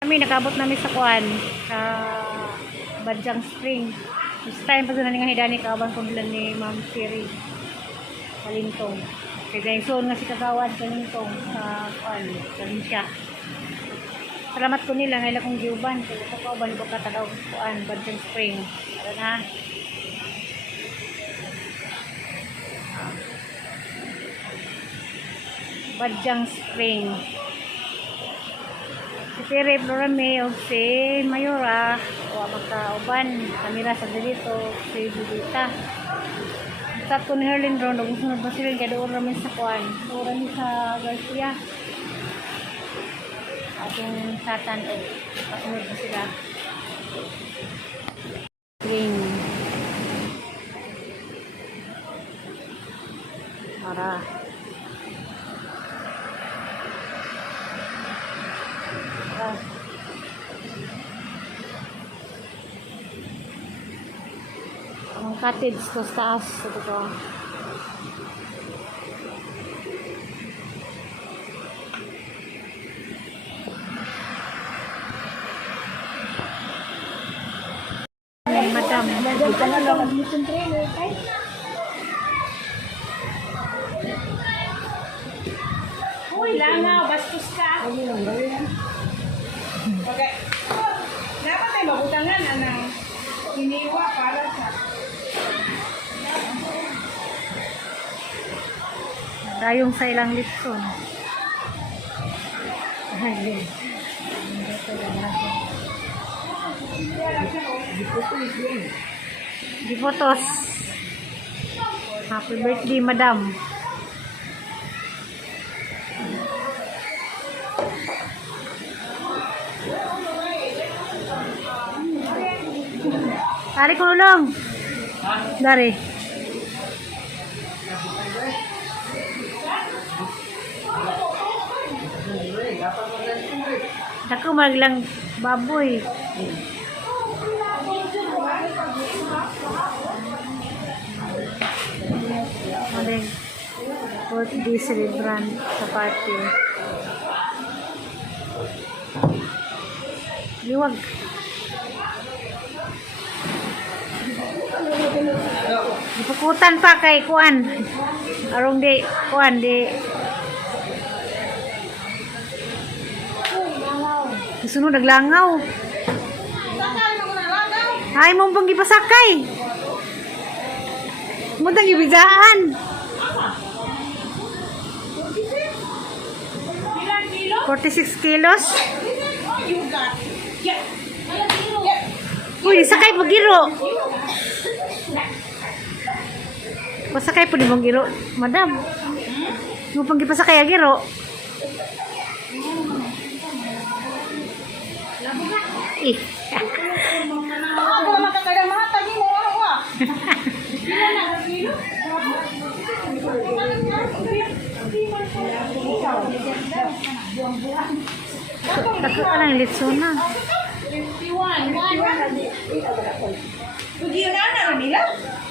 Kami nakabot namin sa kuan sa Badiang Spring. This time pa sa naning hidani kaabang kung bilan ni Ma'am Siri Kalintong. Kaya so nga si kagawad Kalintong sa kuan siya. Salamat ko nila ngayon akong giuban kaya sa kauban ko katagaw kuan Badiang Spring. Tara na. Badiang Spring. Si Tere Florame o si Mayora o magkauban kamera sa dito si Budita start ko ni Herlin Ron o gusto ba sila kaya doon namin sa kuan doon namin sa Garcia atong satan o kasunod ba sila spring para ang cottage ko sa taas ito ko madam uy langaw bastos ka okay dapat ay mabutangan anang iniwa para sa dayong sa ilang litson di fotos happy birthday madam Dari ko lang. Dari. Dako maglang baboy. Maling birthday celebrant sa party. Liwag. Dipukutan pa kay kuan. Arong di kuan di. Sunod naglangaw. Ay mo pang gipasakay. Mo tang gibidaan. 46 kilos. Uy, sakay po giro. Pasakay po di mong giro, madam. Mo pang gipasakay giro. Eh. ako makakailang mga tagi mo ako Tako ka lang litsona. 51 Pagyan na nila?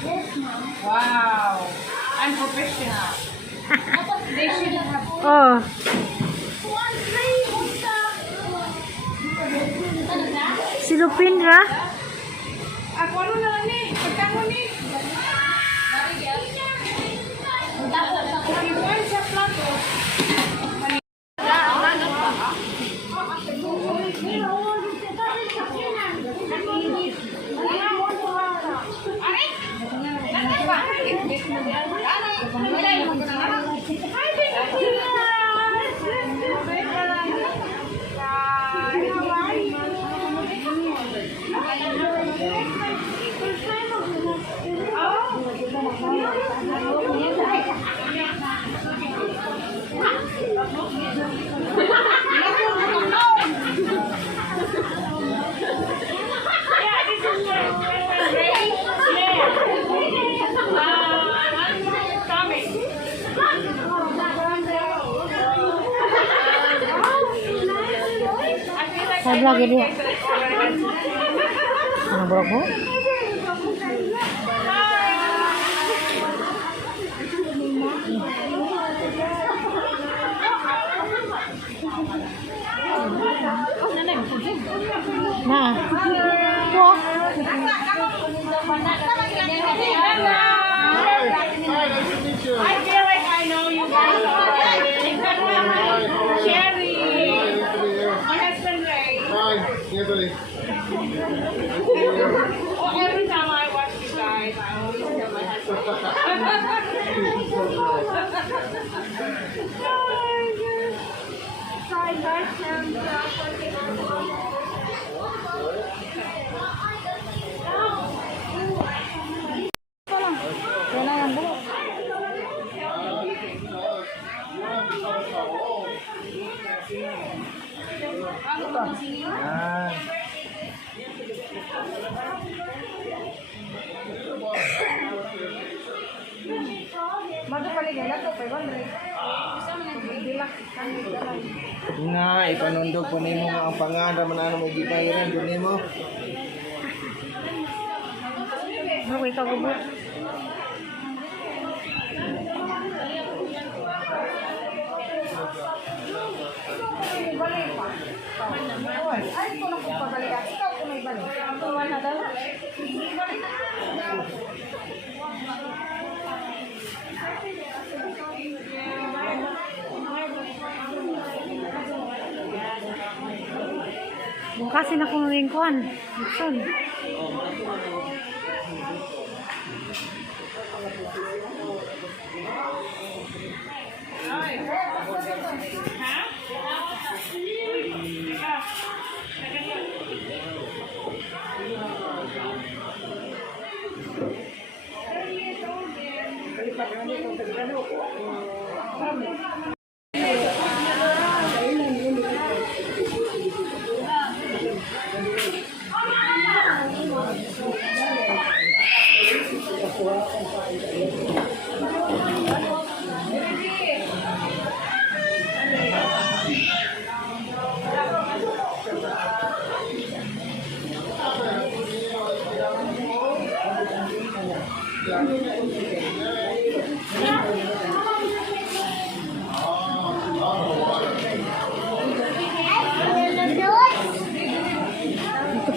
Yes, ma'am. Wow. Unprofessional. They should have... Oh. Si Lupindra? Ako ano na ni? Pagkano ni? Pagkano sa plato. Sa vlog dia. Ano bro ko? Nah. Tuh. I feel like I know you guys already. Sherry. My husband Ray. Oh, every time I watch you guys, I always tell my husband. Sorry, guys. Wala yang bulo. Madu paligala to, pero Nga, ipanundog po nimo nga ang pangan man ano mo gibayaran dun nimo. Ano ikaw gubo? Ay, ito na kung pabalik. Ikaw kung may balik. Wala daw. Bukasin akong lingkuan. Buksan.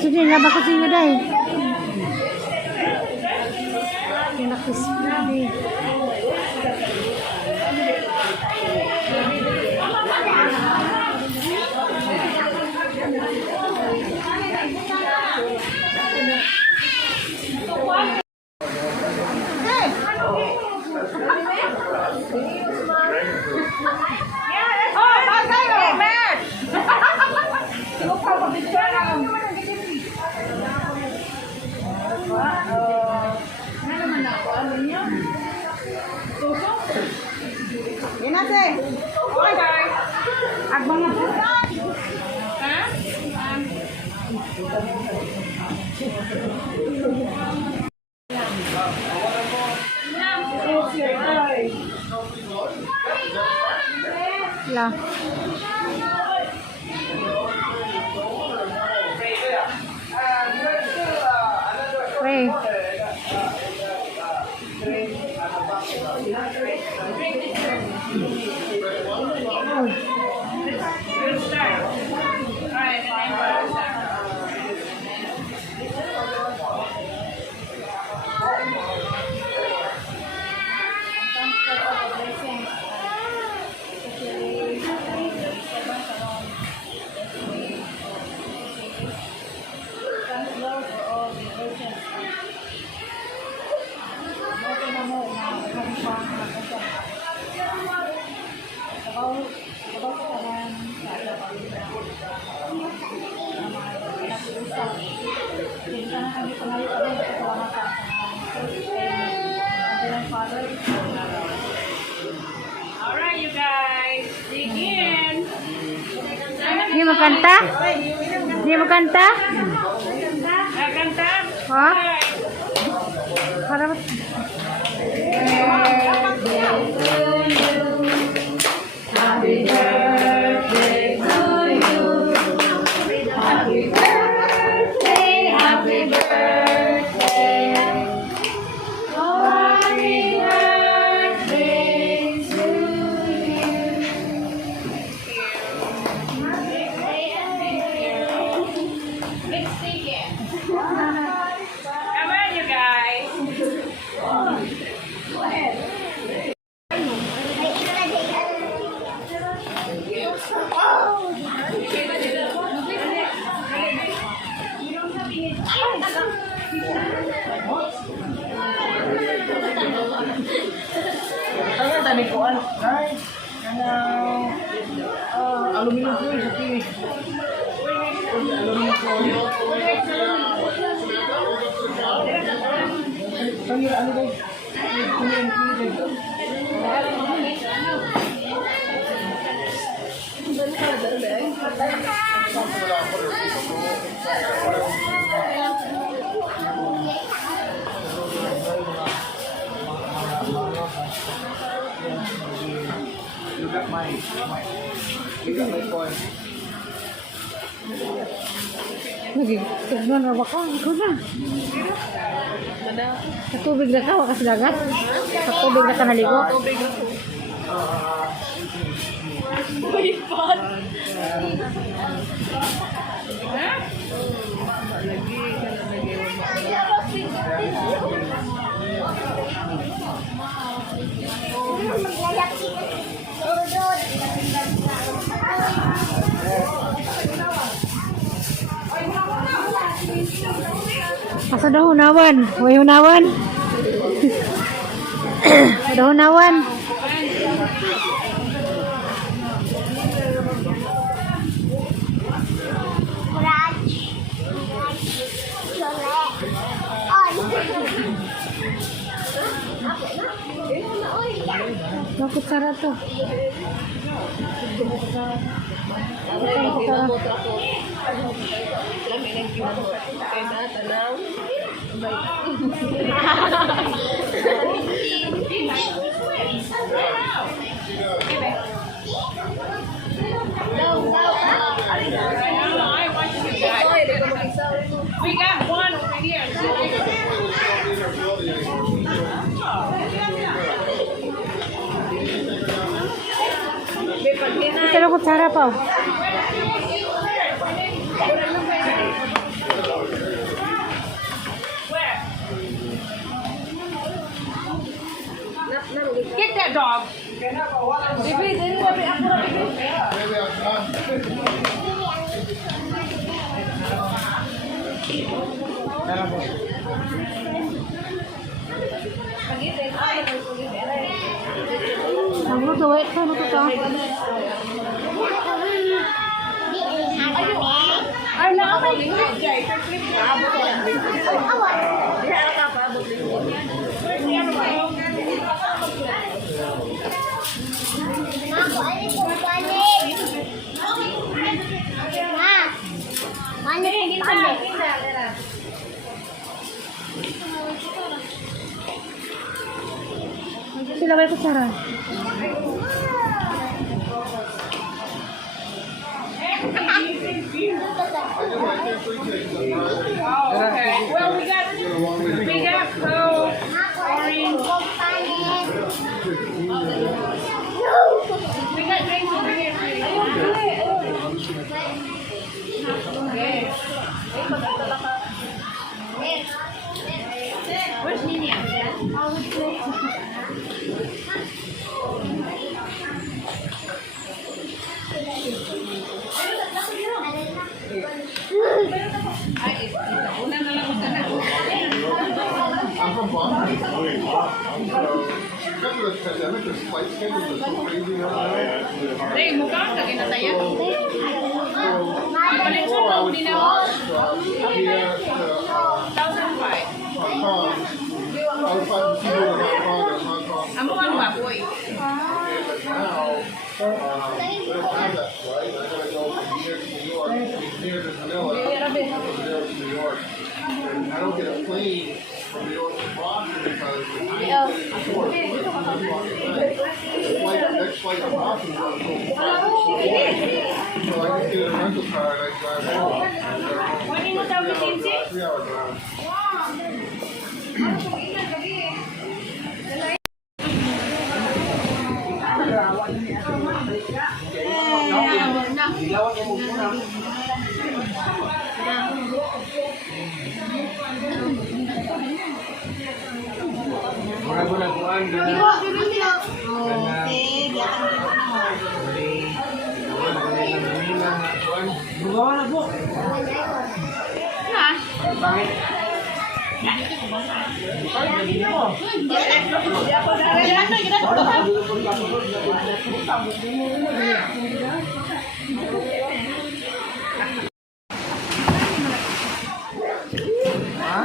Sini lah bakal sini dai. Enak crispy. Yan ate. Okay guys. Agbang na po. Ha? Lah. Weh. Good start. Alright, and then what is that? Alright, you guys, dig in. Ni mau kanta? Ni mau kanta? Kanta? Ha? Para Happy birthday to you. ni kuan. Ay. Kana aluminum foil sa TV. Aluminum foil. Kanira ano guys? Lagi, tugnan na ba ka? Ikaw na. Sa tubig na ka, wakas dagat. Sa tubig na ka naligo. Asa daw hunawan? Way hunawan? Ada hunawan? Bakit cara to? We got one over here. Ito lang kutsara pa. Get that dog. Bibi, dili na bi ako na bibi. Ano gawa ito? Ano ito? Ay, nakapag jay. Sila ba kutsara? Oh, okay. Well, we got Coke, orange. We got drinks over here. Okay. Where's Nini? I'm from Boston. Because of the pandemic, there's flight schedules are so crazy right now. Hey, mukhang lagi na tayo. Balik sa Before I loob would din fly ako. from here to 1,005. Hong Kong. I would fly from Cebu to Hong Kong and Hong Kong. Amo ang baboy. But now, we don't have that flight. I gotta go from here to New York, from here to Manila, from Manila to New York. And I don't get a plane from New York to Boston because I can't get to New York. The next flight to Boston is on so I just get a rental car and I drive home. Pwede mo tawag ni Tinsi? 3-hour drive. Mura-mura kuan na po. Pangit. Ha?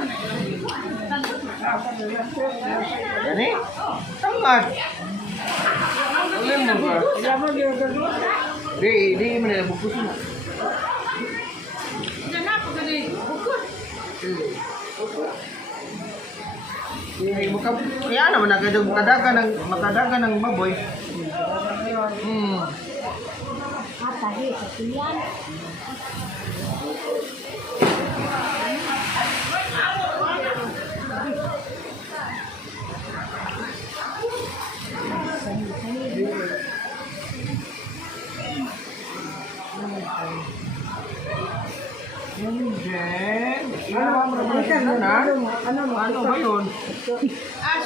Gani? Tangad. Alam mo ba? Di mo na bukos mo. Kaya naman makadagan ng baboy. Tahi sa tiyan. Ano ba yun?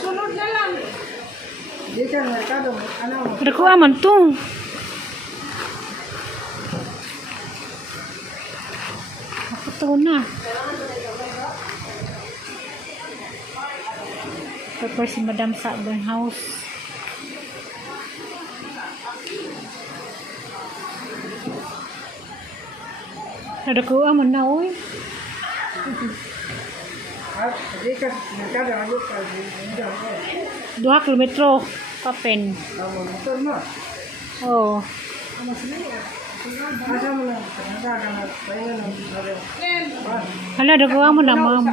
Sunod na lang. Nakuha man to. Ako to na. Prepare si Madam sa abang house. Nakuha man na, oy. Dua kilometro papen. Oh. Hala, nakuha mo na, ma'am.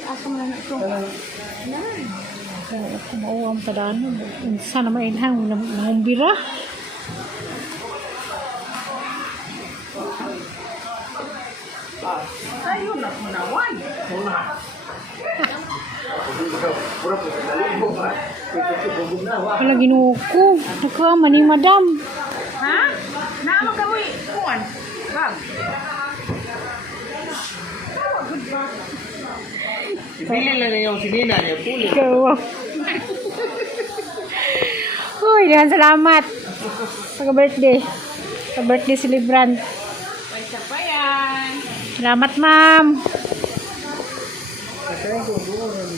Asa mo na ito? Ako mauwang tadano. Sana mainhang nangumbira. Tayo na kunawan. Wala ginuko. Nakuha man ni Madam. Ha? Naamang kamoy. Kuwan. Bag. Ibili lang niya yung sinina niya. Puli. Ikaw. Uy, diyan salamat. Pagka-birthday. Pagka-birthday celebrant. Paisa pa yan. Salamat, ma'am. Kasi kung doon,